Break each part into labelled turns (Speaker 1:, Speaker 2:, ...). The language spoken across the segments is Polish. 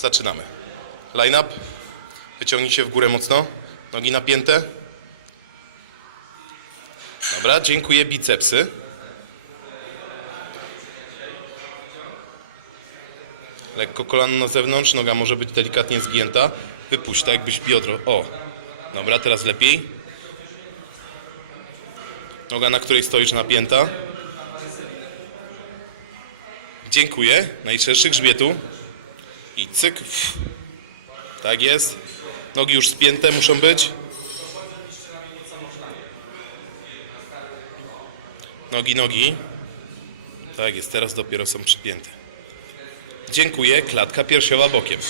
Speaker 1: Zaczynamy. Line up. Wyciągnij się w górę mocno. Nogi napięte. Dobra, dziękuję. Bicepsy. Lekko kolano na zewnątrz, noga może być delikatnie zgięta. Wypuść, tak jakbyś biodro. O, dobra, teraz lepiej. Noga, na której stoisz, napięta. Dziękuję. Najszerszy grzbietu. I cyk. Tak jest. Nogi już spięte muszą być. Nogi, nogi. Tak jest, teraz dopiero są przypięte. Dziękuję. Klatka piersiowa bokiem.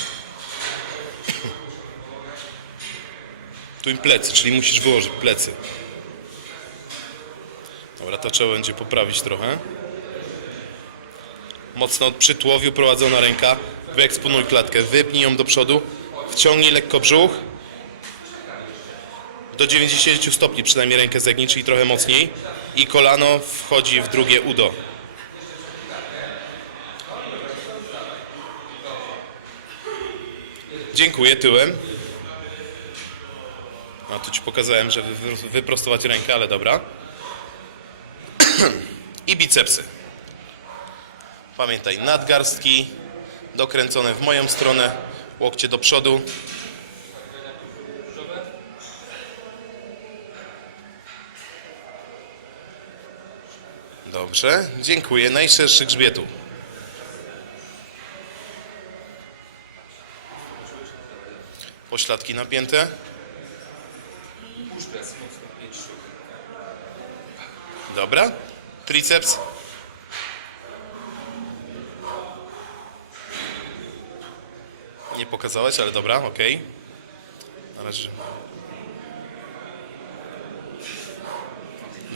Speaker 1: Tu im plecy, czyli musisz wyłożyć plecy. Dobra, to trzeba będzie poprawić trochę. Mocno przy tułowiu prowadzona ręka. Wyeksponuj klatkę, wypnij ją do przodu. Wciągnij lekko brzuch. Do 90 stopni przynajmniej rękę zegnij, czyli trochę mocniej. I kolano wchodzi w drugie udo. Dziękuję tyłem. No tu ci pokazałem, że wy- wy- wyprostować rękę, ale dobra. I bicepsy. Pamiętaj, nadgarstki dokręcone w moją stronę, łokcie do przodu. Dobrze, dziękuję. Najszerszy grzbietu. Pośladki napięte.
Speaker 2: Push press mocno, 5 sztuk.
Speaker 1: Dobra. Triceps. Nie pokazałeś, ale dobra, ok. Na razie.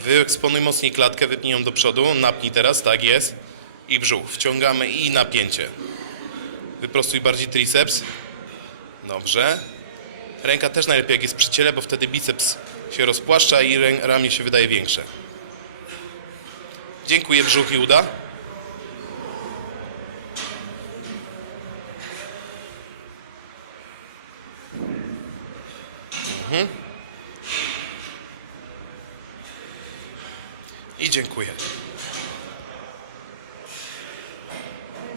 Speaker 1: Wyeksponuj mocniej klatkę, wypnij ją do przodu, napnij teraz, tak jest. I brzuch. Wciągamy i napięcie. Wyprostuj bardziej triceps. Dobrze. Ręka też najlepiej jak jest przy ciele, bo wtedy biceps się rozpłaszcza i ramię się wydaje większe. Dziękuję, brzuch i uda. Mhm. I dziękuję.